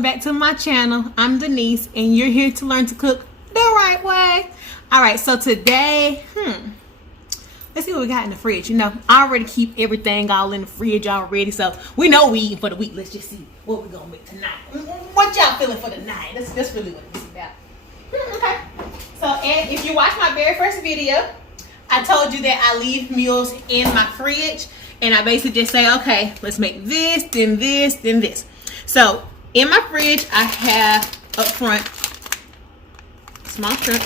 welcome back to my channel. I'm Denise and you're here to learn to cook the right way. Alright, so today, let's see what we got in the fridge. You know, I already keep everything all in the fridge already, so we know we eating for the week. Let's just see what we're gonna make tonight. What y'all feeling for the night? That's really what it's about. Okay, so and if you watched my very first video, I told you that I leave meals in my fridge and I basically just say, okay, let's make this, then this, then this. So in my fridge, I have up front small shrimp,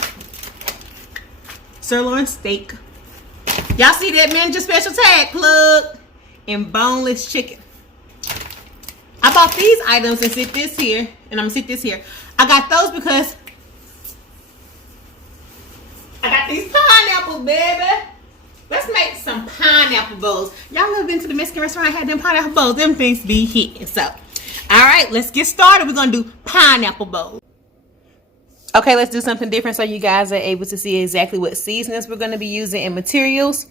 sirloin steak. Y'all see that Manager Special tag plug, and boneless chicken. I bought these items and sit this here, and I'm gonna sit this here. I got those because I got these pineapples, baby. Let's make some pineapple bowls. Y'all ever been to the Mexican restaurant? I had them pineapple bowls. Them things be hitting. So, all right, let's get started. We're gonna do pineapple bowls. Okay, let's do something different so you guys are able to see exactly what seasonings we're gonna be using and materials.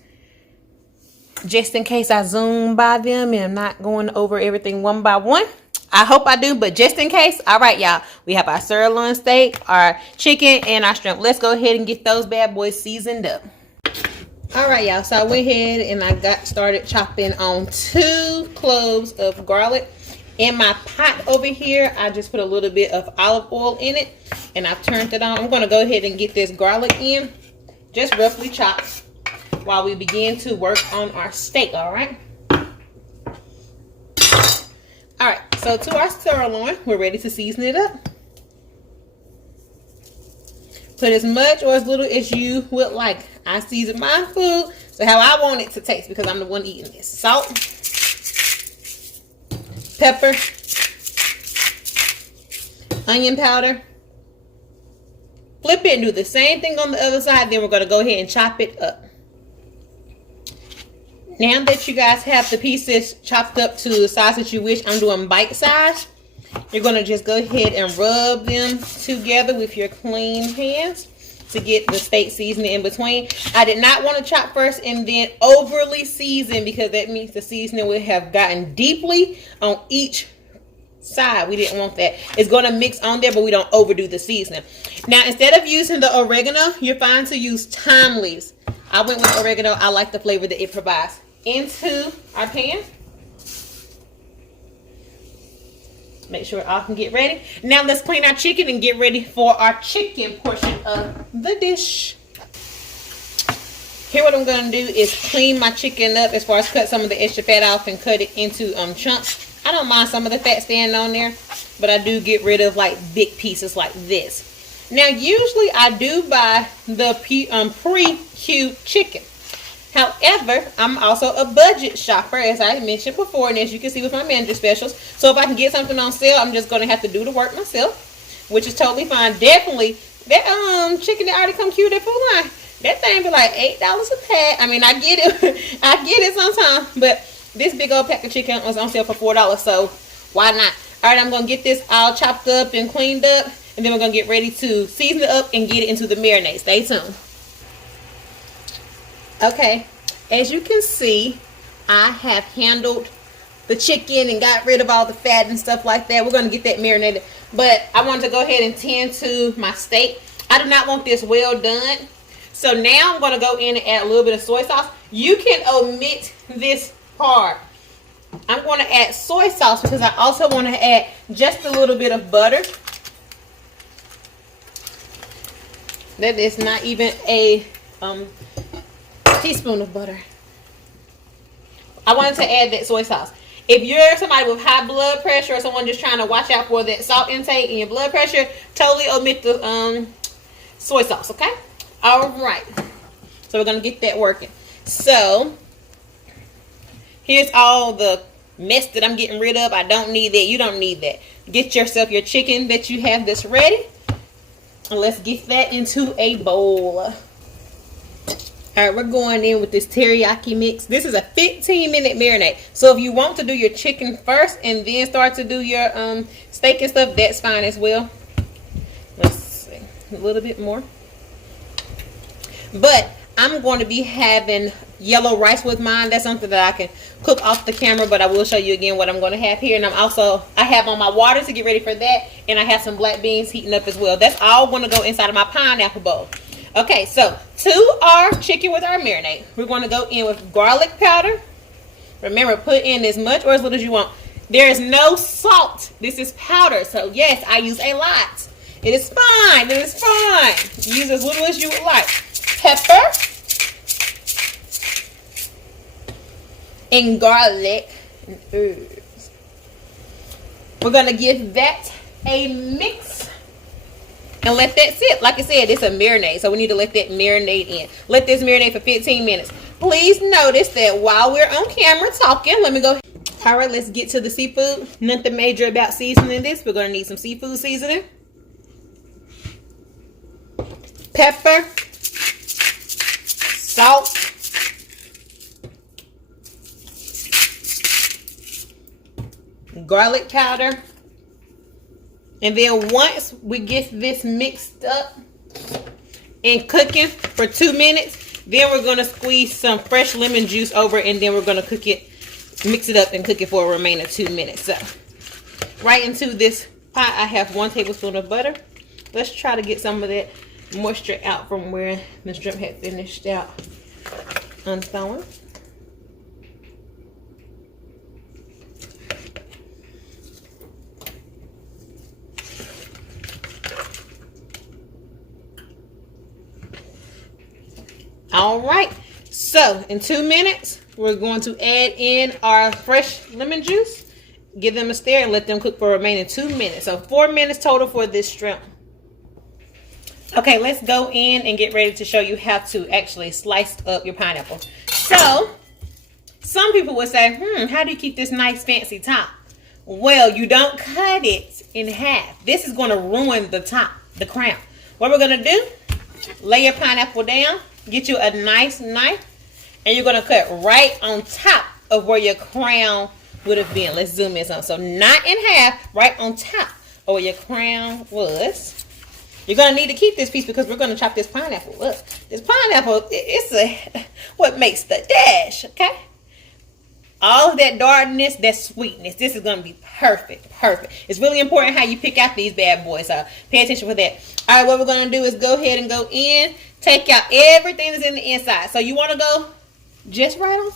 Just in case I zoom by them and I'm not going over everything one by one. I hope I do, but just in case. All right, y'all. We have our sirloin steak, our chicken, and our shrimp. Let's go ahead and get those bad boys seasoned up. All right, y'all. So I went ahead and I got started chopping on 2 cloves of garlic. In my pot over here, I just put a little bit of olive oil in it, and I've turned it on. I'm going to go ahead and get this garlic in, just roughly chopped, while we begin to work on our steak. All right. All right. So to our sirloin, we're ready to season it up. Put as much or as little as you would like. I season my food so how I want it to taste because I'm the one eating this. Salt, pepper, onion powder. Flip it and do the same thing on the other side. Then we're going to go ahead and chop it up. Now that you guys have the pieces chopped up to the size that you wish, I'm doing bite size. You're going to just go ahead and rub them together with your clean hands to get the steak seasoning in between. I did not want to chop first and then overly season because that means the seasoning would have gotten deeply on each side. We didn't want that. It's going to mix on there, but we don't overdo the seasoning. Now, instead of using the oregano, you're fine to use thyme leaves. I went with oregano. I like the flavor that it provides. Into our pan. Make sure all can get ready. Now let's clean our chicken and get ready for our chicken portion of the dish. Here what I'm going to do is clean my chicken up as far as cut some of the extra fat off and cut it into chunks. I don't mind some of the fat staying on there, but I do get rid of like big pieces like this. Now usually I do buy the pre-cubed chicken. However, I'm also a budget shopper, as I mentioned before, and as you can see with my Manager Specials. So if I can get something on sale, I'm just going to have to do the work myself, which is totally fine. Definitely, that chicken that already come cubed at Food Line, that thing be like $8 a pack. I mean, I get it. I get it sometimes, but this big old pack of chicken was on sale for $4, so why not? All right, I'm going to get this all chopped up and cleaned up, and then we're going to get ready to season it up and get it into the marinade. Stay tuned. Okay, as you can see, I have handled the chicken and got rid of all the fat and stuff like that. We're going to get that marinated. But I wanted to go ahead and tend to my steak. I do not want this well done. So now I'm going to go in and add a little bit of soy sauce. You can omit this part. I'm going to add soy sauce because I also want to add just a little bit of butter. That is not even a teaspoon of butter. I wanted to add that soy sauce. If you're somebody with high blood pressure or someone just trying to watch out for that salt intake and your blood pressure, totally omit the soy sauce, okay? All right. So we're going to get that working. So here's all the mess that I'm getting rid of. I don't need that. You don't need that. Get yourself your chicken that you have that's ready. And let's get that into a bowl. All right, we're going in with this teriyaki mix. This is a 15-minute marinade. So if you want to do your chicken first and then start to do your steak and stuff, that's fine as well. Let's see, a little bit more. But I'm going to be having yellow rice with mine. That's something that I can cook off the camera, but I will show you again what I'm going to have here. And I have on my water to get ready for that, and I have some black beans heating up as well. That's all going to go inside of my pineapple bowl. Okay, so to our chicken with our marinade, we're going to go in with garlic powder. Remember, put in as much or as little as you want. There is no salt. This is powder, so yes, I use a lot. It is fine. It is fine. Use as little as you would like. Pepper and garlic and herbs. We're going to give that a mix and let that sit. Like I said, it's a marinade, so we need to let that marinate in. Let this marinate for 15 minutes. Please notice that while we're on camera talking, let me go. All right, let's get to the seafood. Nothing major about seasoning this. We're going to need some seafood seasoning. Pepper. Salt. Garlic powder. And then once we get this mixed up and cooking for 2 minutes, then we're going to squeeze some fresh lemon juice over, and then we're going to cook it, mix it up and cook it for a remaining 2 minutes. So right into this pot, I have 1 tablespoon of butter. Let's try to get some of that moisture out from where the shrimp had finished out unthawing. All right, so in 2 minutes, we're going to add in our fresh lemon juice, give them a stir, and let them cook for the remaining 2 minutes. So 4 minutes total for this shrimp. Okay, let's go in and get ready to show you how to actually slice up your pineapple. So, some people would say, how do you keep this nice fancy top? Well, you don't cut it in half. This is going to ruin the top, the crown. What we're going to do, lay your pineapple down, get you a nice knife, and you're going to cut right on top of where your crown would have been. Let's zoom in some. So not in half, right on top of where your crown was. You're going to need to keep this piece because we're going to chop this pineapple up. This pineapple, it's what makes the dish, okay? All of that darkness, that sweetness, this is going to be perfect, perfect. It's really important how you pick out these bad boys, so pay attention for that. All right, what we're going to do is go ahead and go in, take out everything that's in the inside. So you want to go just right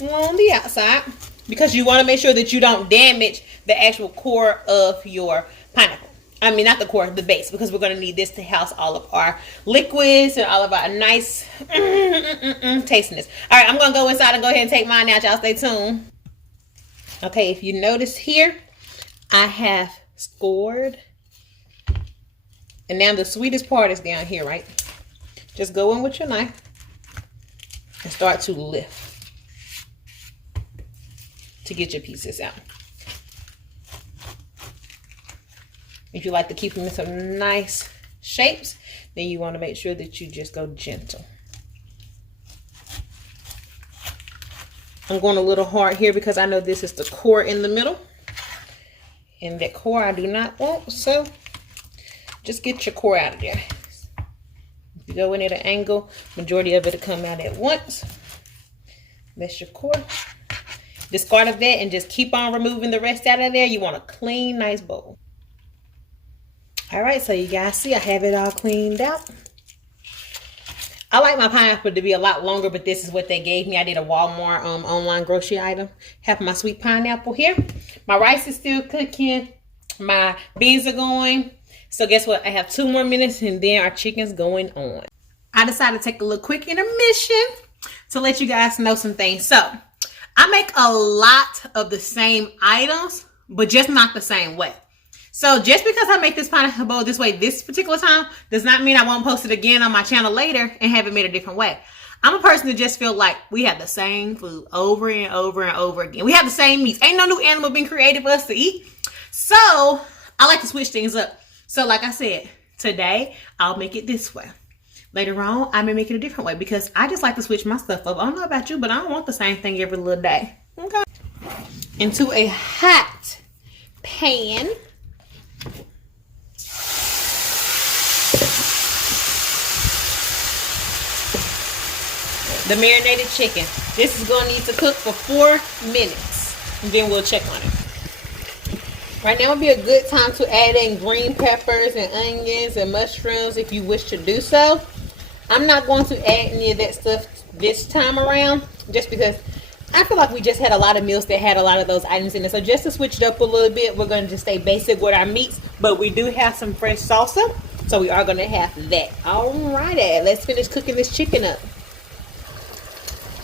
on the outside because you want to make sure that you don't damage the actual core of your pineapple. I mean, not the core, the base, because we're going to need this to house all of our liquids and all of our nice tastiness. All right, I'm going to go inside and go ahead and take mine out. Y'all stay tuned. Okay, if you notice here, I have scored. And now the sweetest part is down here, right? Just go in with your knife and start to lift to get your pieces out. If you like to keep them in some nice shapes, then you want to make sure that you just go gentle. I'm going a little hard here because I know this is the core in the middle. And that core I do not want, so just get your core out of there. If you go in at an angle, majority of it will come out at once. That's your core. Discard of that and just keep on removing the rest out of there. You want a clean, nice bowl. All right, so you guys see I have it all cleaned out. I like my pineapple to be a lot longer, but this is what they gave me. I did a Walmart online grocery item. Have my sweet pineapple here. My rice is still cooking. My beans are going. So guess what? I have 2 more minutes and then our chicken's going on. I decided to take a little quick intermission to let you guys know some things. So I make a lot of the same items, but just not the same way. So just because I make this pineapple bowl this way this particular time does not mean I won't post it again on my channel later and have it made a different way. I'm a person that just feel like we have the same food over and over and over again. We have the same meats. Ain't no new animal being created for us to eat. So I like to switch things up. So like I said, today I'll make it this way. Later on, I may make it a different way because I just like to switch my stuff up. I don't know about you, but I don't want the same thing every little day. Okay. Into a hot pan. the marinated chicken. This is going to need to cook for 4 minutes. And then we'll check on it. Right now would be a good time to add in green peppers and onions and mushrooms if you wish to do so. I'm not going to add any of that stuff this time around just because I feel like we just had a lot of meals that had a lot of those items in it. So just to switch it up a little bit, we're going to just stay basic with our meats, but we do have some fresh salsa, so we are going to have that. Alrighty, let's finish cooking this chicken up.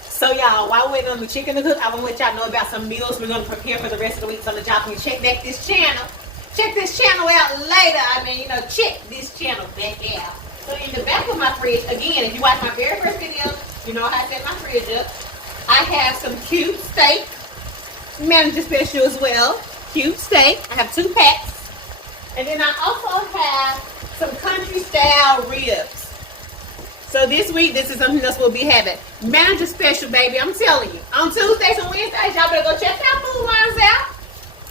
So y'all, while we're waiting on the chicken to cook, I want to let y'all know about some meals we're going to prepare for the rest of the week so that y'all can check back this channel. Check this channel out later. I mean, check this channel back out. So in the back of my fridge, again, if you watch my very first video, you know how I set my fridge up. I have some cube steak, manager special as well, cube steak. I have 2 packs. And then I also have some country style ribs. So this week, this is something else we'll be having. Manager special, baby. I'm telling you. On Tuesdays and Wednesdays, y'all better go check our food lines out.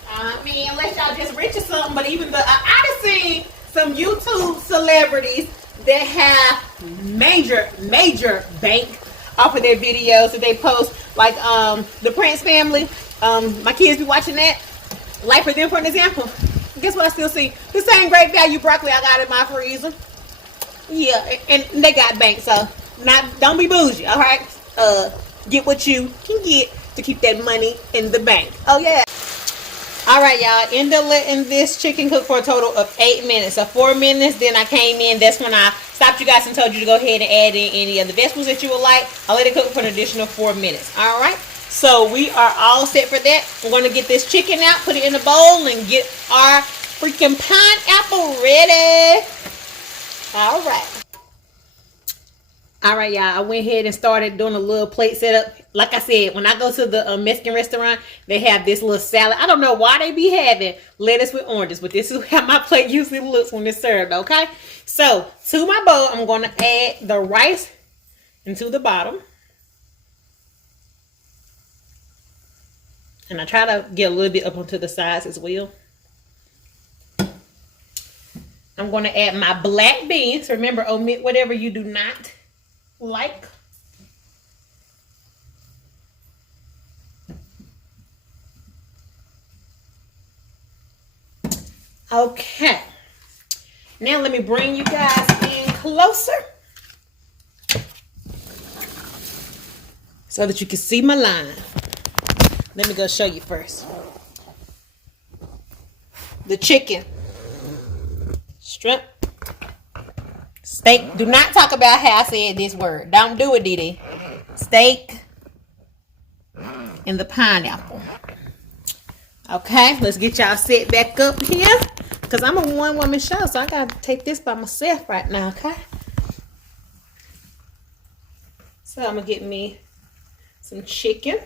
I mean, unless y'all just rich or something. But even I've seen some YouTube celebrities that have major bank off of their videos that they post. Like the Prince family. My kids be watching that. Like for them, for an example. Guess what I still see? The same great value broccoli I got in my freezer. Yeah, and they got bank, so don't be bougie, all right? Get what you can get to keep that money in the bank. Oh yeah. All right, y'all. End up letting this chicken cook for a total of 8 minutes. So 4 minutes. Then I came in. That's when I stopped you guys and told you to go ahead and add in any of the vegetables that you would like. I'll let it cook for an additional 4 minutes. All right. So we are all set for that. I'm going to get this chicken out, put it in a bowl, and get our freaking pineapple ready. All right, y'all. I went ahead and started doing a little plate setup. Like I said, when I go to the Mexican restaurant, they have this little salad. I don't know why they be having lettuce with oranges, but this is how my plate usually looks when it's served, okay? So, to my bowl, I'm going to add the rice into the bottom. And I try to get a little bit up onto the sides as well. I'm going to add my black beans. Remember, omit whatever you do not like. Okay. Now let me bring you guys in closer so that you can see my line. Let me go show you first. The chicken. Strip. Steak. Do not talk about how I said this word. Don't do it, Didi. Steak and the pineapple. Okay, let's get y'all set back up here. Because I'm a one-woman show, so I got to take this by myself right now, okay? So I'm going to get me some chicken.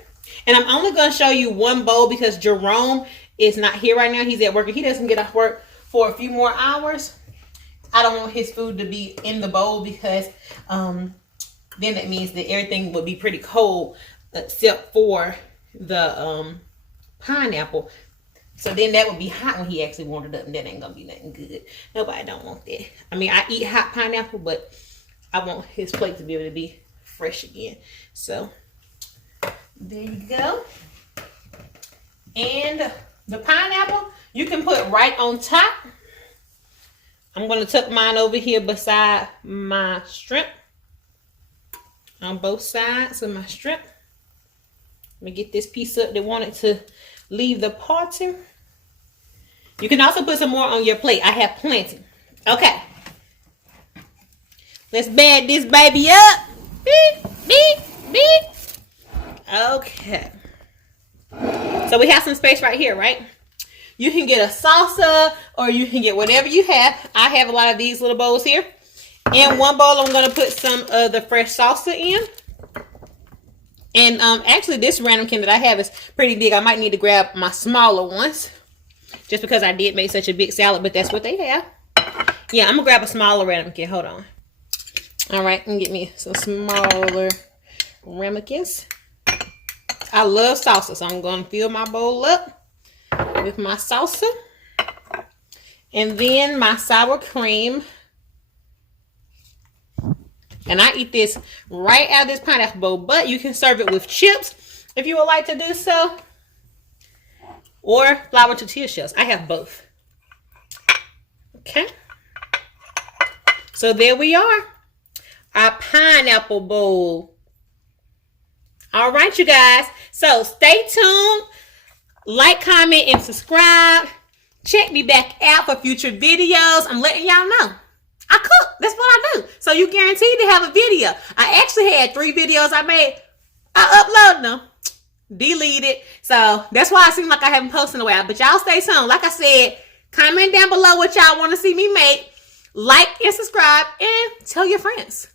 And I'm only going to show you one bowl because Jerome is not here right now. He's at work. He doesn't get off work for a few more hours. I don't want his food to be in the bowl because then that means that everything would be pretty cold except for the pineapple. So then that would be hot when he actually warmed it up, and that ain't gonna be nothing good. Nobody don't want that. I mean, I eat hot pineapple, but I want his plate to be able to be fresh again. So there you go. And the pineapple you can put right on top. I'm going to tuck mine over here beside my shrimp. On both sides of my shrimp. Let me get this piece up. They want it to leave the parting. You can also put some more on your plate. I have plenty. Okay. Let's bag this baby up. Beep, beep, beep. Okay. So we have some space right here, right? You can get a salsa or you can get whatever you have. I have a lot of these little bowls here. In one bowl, I'm going to put some of the fresh salsa in. And actually, this ramekin that I have is pretty big. I might need to grab my smaller ones. Just because I did make such a big salad, but that's what they have. Yeah, I'm going to grab a smaller ramekin. Hold on. All right, I'm going to get me some smaller ramekins. I love salsa, so I'm going to fill my bowl up with my salsa. And then my sour cream. And I eat this right out of this pineapple bowl. But you can serve it with chips if you would like to do so. Or flour tortilla shells. I have both. Okay. So there we are. Our pineapple bowl. All right, you guys. So stay tuned. Like, comment, and subscribe. Check me back out for future videos. I'm letting y'all know. I cook. That's what I do. So you guaranteed to have a video. I actually had 3 videos I made. I uploaded them. Deleted. So that's why it seems like I haven't posted in a while. But y'all stay tuned. Like I said, comment down below what y'all want to see me make. Like and subscribe and tell your friends.